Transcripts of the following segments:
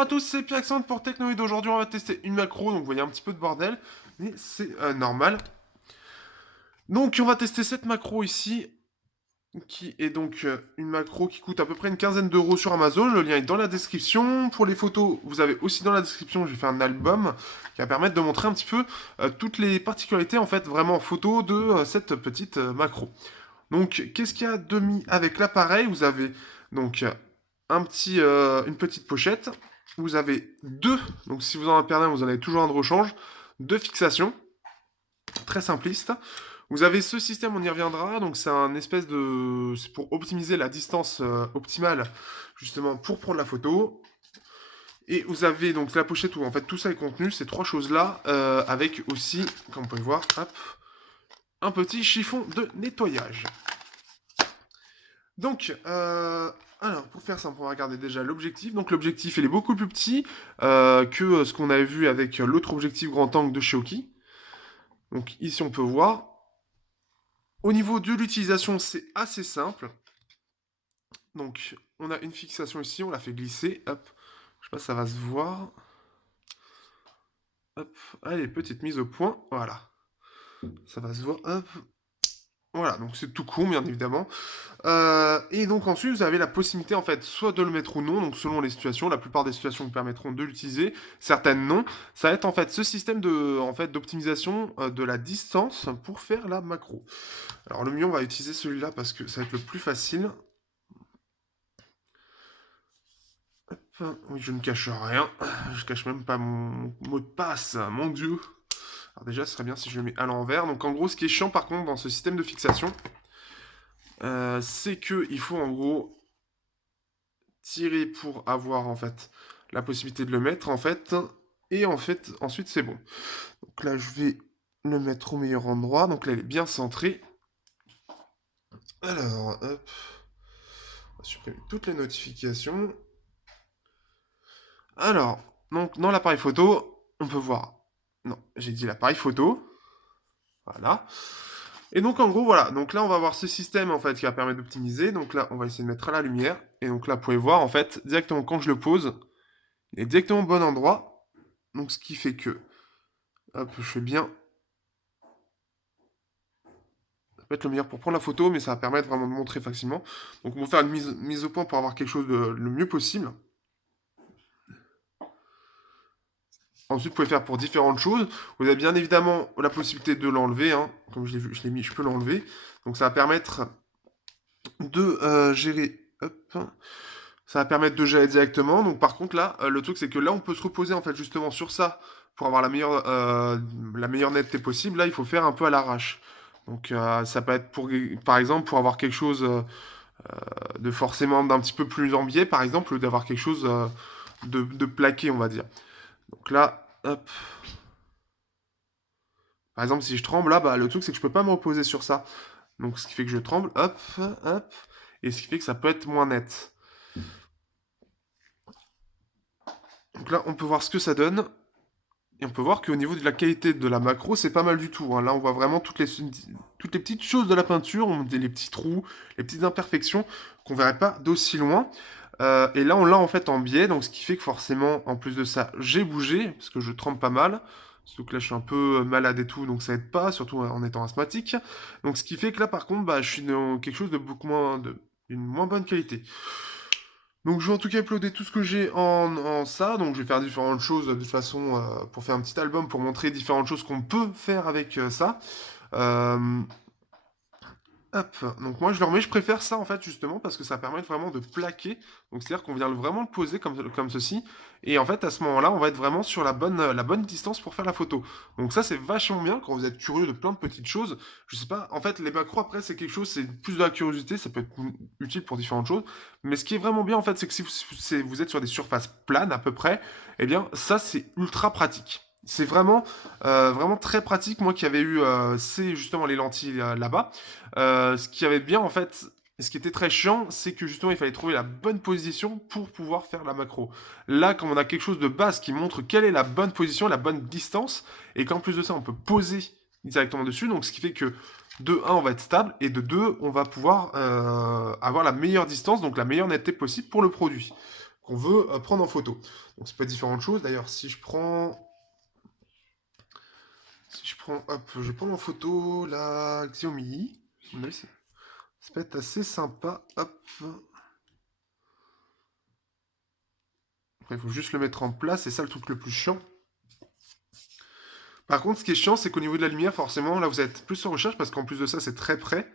à tous, c'est Piaxant pour Technoid. Aujourd'hui, on va tester une macro, donc vous voyez un petit peu de bordel, mais c'est normal. Donc, on va tester cette macro ici, qui est donc une macro qui coûte à peu près une quinzaine d'euros sur Amazon. Le lien est dans la description. Pour les photos, vous avez aussi dans la description, j'ai fait un album qui va permettre de montrer un petit peu toutes les particularités, en fait, vraiment en photo de cette petite macro. Donc, qu'est-ce qu'il y a de mis avec l'appareil? Vous avez donc une petite pochette. Vous avez deux, donc si vous en perdez un, vous en avez toujours un de rechange. Deux fixations, très simpliste. Vous avez ce système, on y reviendra. Donc, c'est un espèce de. C'est pour optimiser la distance optimale, justement, pour prendre la photo. Et vous avez donc la pochette où en fait tout ça est contenu, ces trois choses-là, avec aussi, comme vous pouvez voir, hop, un petit chiffon de nettoyage. Donc, alors, pour faire ça, on va regarder déjà l'objectif. Donc, l'objectif, il est beaucoup plus petit que ce qu'on avait vu avec l'autre objectif grand angle de Xiaomi. Donc, ici, on peut voir. Au niveau de l'utilisation, c'est assez simple. Donc, on a une fixation ici, on la fait glisser. Hop, je sais pas si ça va se voir. Hop, allez, petite mise au point. Voilà, ça va se voir. Hop, voilà, donc c'est tout con, bien évidemment. Et donc ensuite, vous avez la possibilité, en fait, soit de le mettre ou non, donc selon les situations. La plupart des situations vous permettront de l'utiliser, certaines non. Ça va être, en fait, ce système de, en fait, d'optimisation de la distance pour faire la macro. Alors le mieux, on va utiliser celui-là parce que ça va être le plus facile. Hop, oui, je ne cache rien. Je cache même pas mon mot de passe, mon dieu. Alors déjà, ce serait bien si je le mets à l'envers. Donc en gros, ce qui est chiant, par contre, dans ce système de fixation, c'est que il faut en gros tirer pour avoir en fait la possibilité de le mettre en fait et en fait ensuite c'est bon. Donc là je vais le mettre au meilleur endroit, donc là elle est bien centrée. Alors hop, on va supprimer toutes les notifications. Alors donc dans l'appareil photo on peut voir, non j'ai dit l'appareil photo, voilà. Et donc en gros voilà, donc là on va avoir ce système en fait qui va permettre d'optimiser, donc là on va essayer de mettre à la lumière, et donc là vous pouvez voir en fait directement quand je le pose, il est directement au bon endroit, donc ce qui fait que, hop je fais bien, ça peut être le meilleur pour prendre la photo, mais ça va permettre vraiment de montrer facilement. Donc on va faire une mise au point pour avoir quelque chose de le mieux possible. Ensuite, vous pouvez faire pour différentes choses. Vous avez bien évidemment la possibilité de l'enlever, hein. Comme je l'ai vu, je l'ai mis, je peux l'enlever. Donc ça va permettre de gérer. Hop. Ça va permettre de gérer directement. Donc par contre là, le truc c'est que là on peut se reposer en fait justement sur ça pour avoir la meilleure netteté possible. Là il faut faire un peu à l'arrache. Donc ça peut être pour, par exemple pour avoir quelque chose de forcément d'un petit peu plus en biais, par exemple, d'avoir quelque chose de plaqué, on va dire. Donc là, hop. Par exemple, si je tremble, là, bah, le truc, c'est que je peux pas me reposer sur ça. Donc, ce qui fait que je tremble, hop, hop. Et ce qui fait que ça peut être moins net. Donc là, on peut voir ce que ça donne. Et on peut voir qu'au niveau de la qualité de la macro, c'est pas mal du tout, hein. Là, on voit vraiment toutes les petites choses de la peinture, les petits trous, les petites imperfections qu'on verrait pas d'aussi loin. Et là, on l'a en fait en biais, donc ce qui fait que forcément, en plus de ça, j'ai bougé, parce que je trempe pas mal. Surtout que là, je suis un peu malade et tout, donc ça aide pas, surtout en étant asthmatique. Donc ce qui fait que là, par contre, bah, je suis dans quelque chose de beaucoup moins, une moins bonne qualité. Donc je vais en tout cas uploader tout ce que j'ai en ça, donc je vais faire différentes choses de toute façon pour faire un petit album pour montrer différentes choses qu'on peut faire avec ça. Euh, Hop, donc moi je le remets, je préfère ça en fait justement parce que ça permet vraiment de plaquer, donc c'est-à-dire qu'on vient vraiment le poser comme ceci, et en fait à ce moment-là on va être vraiment sur la bonne distance pour faire la photo. Donc ça c'est vachement bien quand vous êtes curieux de plein de petites choses, je sais pas, en fait les macros après c'est quelque chose, c'est plus de la curiosité, ça peut être utile pour différentes choses, mais ce qui est vraiment bien en fait c'est que si vous êtes sur des surfaces planes à peu près, eh bien ça c'est ultra pratique. C'est vraiment, vraiment très pratique, moi qui avais eu c'est justement les lentilles là-bas. Ce qui avait bien en fait, ce qui était très chiant, c'est que justement il fallait trouver la bonne position pour pouvoir faire la macro. Là, quand on a quelque chose de base qui montre quelle est la bonne position, la bonne distance, et qu'en plus de ça on peut poser directement dessus, donc ce qui fait que de un on va être stable, et de 2 on va pouvoir avoir la meilleure distance, donc la meilleure netteté possible pour le produit. qu'on veut prendre en photo. Donc c'est pas différentes choses. D'ailleurs, si je prends, hop, je vais prendre en photo la Xiaomi. Mais ça peut être assez sympa. Hop. Après, il faut juste le mettre en place, c'est ça le truc le plus chiant. Par contre, ce qui est chiant, c'est qu'au niveau de la lumière, forcément, là, vous êtes plus en recherche parce qu'en plus de ça, c'est très près.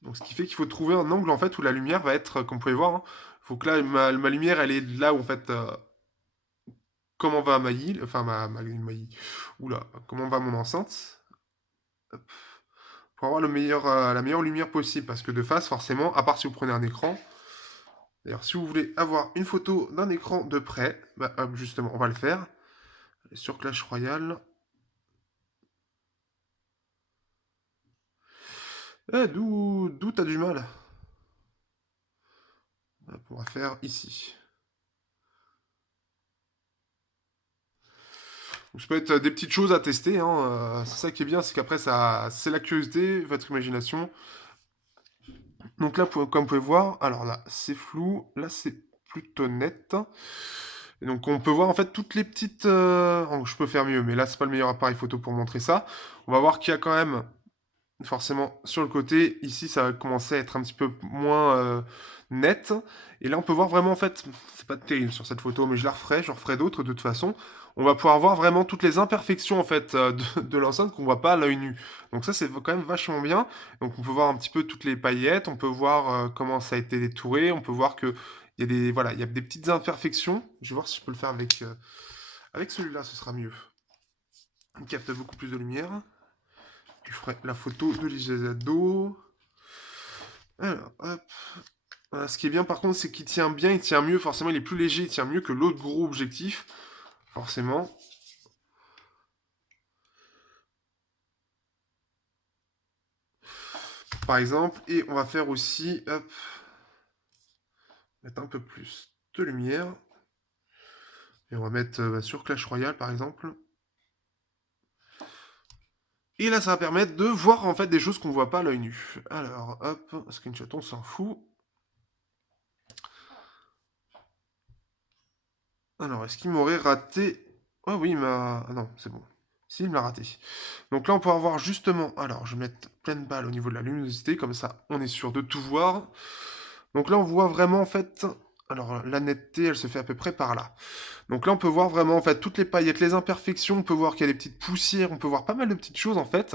Donc, ce qui fait qu'il faut trouver un angle, en fait, où la lumière va être, comme vous pouvez voir, hein. Il faut que là, ma lumière, elle est là où, en fait, comment va ma île, enfin, oula, comment va mon enceinte. Hop. Pour avoir la meilleure lumière possible, parce que de face, forcément, à part si vous prenez un écran. D'ailleurs, si vous voulez avoir une photo d'un écran de près, bah, hop, justement, on va le faire. Sur Clash Royale. D'où t'as du mal? Hop, on va faire ici. Donc, ça peut être des petites choses à tester, hein. C'est ça qui est bien, c'est qu'après, c'est la curiosité, votre imagination. Donc là, comme vous pouvez voir, alors là, c'est flou, là, c'est plutôt net. Et donc, on peut voir en fait toutes les petites. Oh, je peux faire mieux, mais là, c'est pas le meilleur appareil photo pour montrer ça. On va voir qu'il y a quand même forcément sur le côté. Ici, ça va commencer à être un petit peu moins net. Et là, on peut voir vraiment, en fait, c'est pas terrible sur cette photo, mais j'en referai d'autres de toute façon. On va pouvoir voir vraiment toutes les imperfections, en fait, de l'enceinte qu'on voit pas à l'œil nu. Donc ça, c'est quand même vachement bien. Donc on peut voir un petit peu toutes les paillettes, on peut voir comment ça a été détouré, on peut voir que il y a des, voilà, il y a des petites imperfections. Je vais voir si je peux le faire avec celui-là, ce sera mieux. Il capte beaucoup plus de lumière. Je ferai la photo de l'IGZ-Do. Alors, hop. Voilà, ce qui est bien par contre, c'est qu'il tient bien, il tient mieux. Forcément, il est plus léger, il tient mieux que l'autre gros objectif. Forcément. Par exemple. Et on va faire aussi, hop, mettre un peu plus de lumière. Et on va mettre sur Clash Royale, par exemple. Et là, ça va permettre de voir en fait des choses qu'on ne voit pas à l'œil nu. Alors, hop, screenshot, on s'en fout. Alors, est-ce qu'il m'aurait raté? Oh oui, Ah non, c'est bon. Si, il me l'a raté. Donc là, on pourra voir justement... Alors, je vais mettre pleine balle au niveau de la luminosité, comme ça, on est sûr de tout voir. Donc là, on voit vraiment, en fait... Alors, la netteté, elle se fait à peu près par là. Donc là, on peut voir vraiment, en fait, toutes les paillettes, les imperfections. On peut voir qu'il y a des petites poussières. On peut voir pas mal de petites choses, en fait.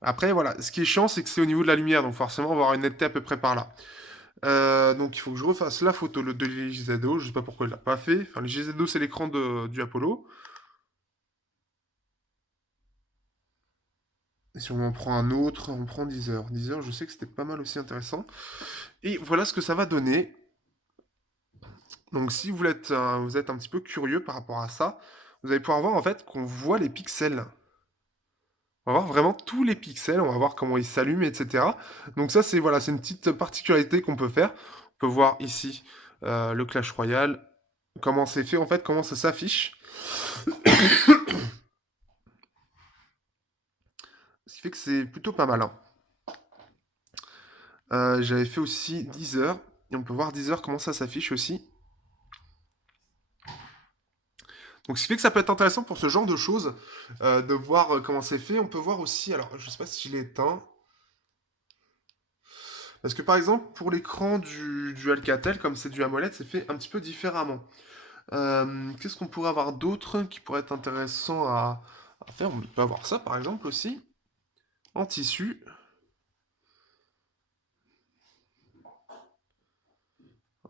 Après, voilà, ce qui est chiant, c'est que c'est au niveau de la lumière. Donc forcément, on va avoir une netteté à peu près par là. Donc il faut que je refasse la photo de l'IGZO. Je sais pas pourquoi il l'a pas fait. Enfin, l'IGZO, c'est l'écran du Apollo. Et si on en prend un autre, on prend 10 heures. 10 heures, je sais que c'était pas mal aussi intéressant. Et voilà ce que ça va donner. Donc si vous êtes un petit peu curieux par rapport à ça, vous allez pouvoir voir en fait qu'on voit les pixels. On va voir vraiment tous les pixels, on va voir comment ils s'allument, etc. Donc ça, c'est voilà, c'est une petite particularité qu'on peut faire. On peut voir ici le Clash Royale, comment c'est fait en fait, comment ça s'affiche. Ce qui fait que c'est plutôt pas mal, hein. J'avais fait aussi 10 heures, et on peut voir 10 heures comment ça s'affiche aussi. Donc ce qui fait que ça peut être intéressant pour ce genre de choses, de voir comment c'est fait. On peut voir aussi, alors je sais pas si je l'ai éteint, parce que par exemple pour l'écran du Alcatel, comme c'est du AMOLED, c'est fait un petit peu différemment. Qu'est-ce qu'on pourrait avoir d'autre qui pourrait être intéressant à faire? On peut avoir ça par exemple aussi, en tissu.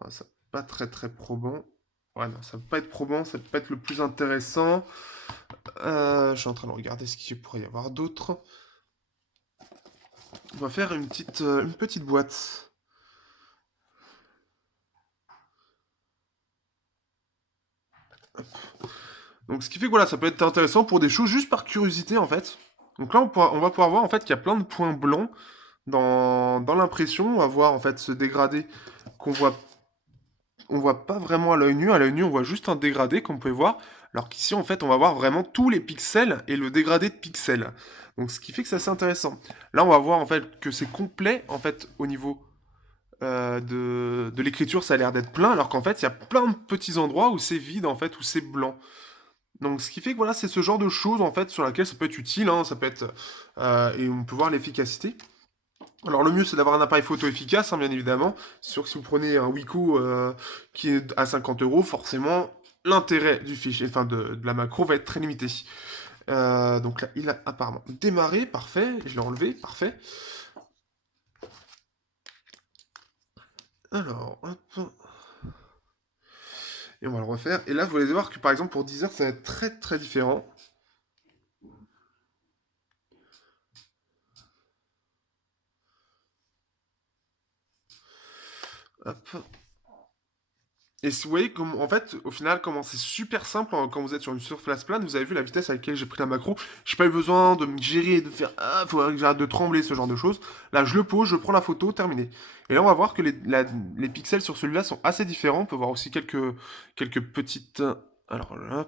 Ah, ça pas très très probant. Ouais, non, ça peut pas être probant, ça peut pas être le plus intéressant. Je suis en train de regarder ce qu'il pourrait y avoir d'autre. On va faire une petite boîte. Donc ce qui fait que voilà, ça peut être intéressant pour des choses juste par curiosité en fait. Donc là, on va pouvoir voir en fait qu'il y a plein de points blancs dans l'impression. On va voir en fait ce dégradé on voit pas vraiment à l'œil nu. À l'œil nu, on voit juste un dégradé, comme vous pouvez voir. Alors qu'ici, en fait, on va voir vraiment tous les pixels et le dégradé de pixels. Donc, ce qui fait que c'est assez intéressant. Là, on va voir, en fait, que c'est complet, en fait, au niveau de l'écriture, ça a l'air d'être plein, alors qu'en fait, il y a plein de petits endroits où c'est vide, en fait, où c'est blanc. Donc ce qui fait que voilà, c'est ce genre de choses, en fait, sur laquelle ça peut être utile, hein, ça peut être, et on peut voir l'efficacité. Alors le mieux, c'est d'avoir un appareil photo efficace, hein, bien évidemment. C'est sûr que si vous prenez un Wiko qui est à 50 euros, forcément, l'intérêt du fichier, enfin de la macro va être très limité. Donc là, il a apparemment démarré, parfait. Je l'ai enlevé, parfait. Alors, hop. Et on va le refaire. Et là, vous allez voir que par exemple, pour 10 heures, ça va être très très différent. Hop. Et si vous voyez, comme, en fait, au final, comment c'est super simple quand vous êtes sur une surface plane, vous avez vu la vitesse à laquelle j'ai pris la macro. J'ai pas eu besoin de me gérer, de faire ah, faut que j'arrête de trembler, ce genre de choses. Là, je le pose, je prends la photo, terminé. Et là, on va voir que les pixels sur celui-là sont assez différents. On peut voir aussi quelques petites. Alors là,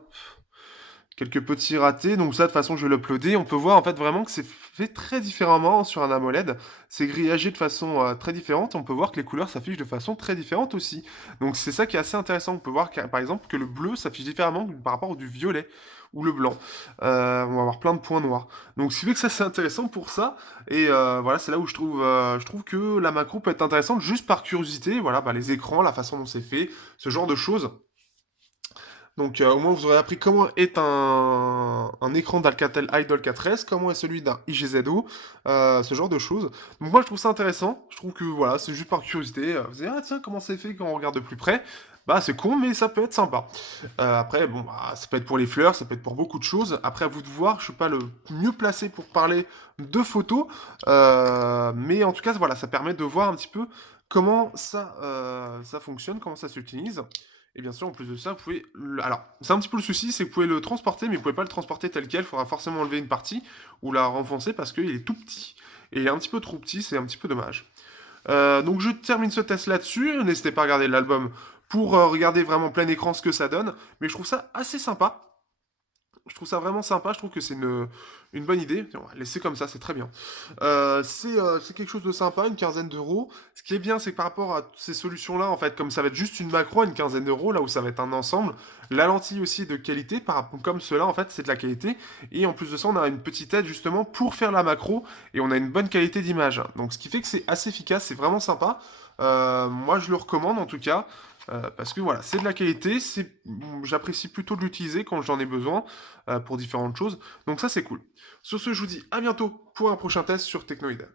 quelques petits ratés. Donc ça, de toute façon, je vais l'uploader. On peut voir en fait vraiment que c'est fait très différemment sur un AMOLED. C'est grillagé de façon très différente. On peut voir que les couleurs s'affichent de façon très différente aussi. Donc c'est ça qui est assez intéressant. On peut voir par exemple que le bleu s'affiche différemment par rapport au du violet ou le blanc. On va avoir plein de points noirs. Donc ce qui fait que ça c'est intéressant pour ça. Et voilà, c'est là où je trouve que la macro peut être intéressante juste par curiosité. Voilà, bah, les écrans, la façon dont c'est fait, ce genre de choses. Donc au moins vous aurez appris comment est un écran d'Alcatel Idol 4S, comment est celui d'un IGZO, ce genre de choses. Donc moi je trouve ça intéressant, je trouve que voilà, c'est juste par curiosité, vous dites ah tiens comment c'est fait quand on regarde de plus près, bah c'est con mais ça peut être sympa. Après bon bah, ça peut être pour les fleurs, ça peut être pour beaucoup de choses, après à vous de voir, je suis pas le mieux placé pour parler de photos, mais en tout cas voilà, ça permet de voir un petit peu comment ça fonctionne, comment ça s'utilise. Et bien sûr, en plus de ça, vous pouvez... Alors, c'est un petit peu le souci, c'est que vous pouvez le transporter, mais vous pouvez pas le transporter tel quel. Il faudra forcément enlever une partie ou la renfoncer parce qu'il est tout petit. Et il est un petit peu trop petit, c'est un petit peu dommage. Donc je termine ce test là-dessus. N'hésitez pas à regarder l'album pour regarder vraiment plein écran ce que ça donne. Mais je trouve ça assez sympa. Je trouve ça vraiment sympa, je trouve que c'est une bonne idée. On va laisser comme ça, c'est très bien. C'est quelque chose de sympa, une quinzaine d'euros. Ce qui est bien, c'est que par rapport à ces solutions-là, en fait, comme ça va être juste une macro à une quinzaine d'euros, là où ça va être un ensemble, la lentille aussi est de qualité, comme cela, en fait, c'est de la qualité. Et en plus de ça, on a une petite aide justement pour faire la macro, et on a une bonne qualité d'image. Donc ce qui fait que c'est assez efficace, c'est vraiment sympa. Moi, je le recommande en tout cas. Parce que voilà, c'est de la qualité, j'apprécie plutôt de l'utiliser quand j'en ai besoin pour différentes choses. Donc ça c'est cool. Sur ce, je vous dis à bientôt pour un prochain test sur Technoid.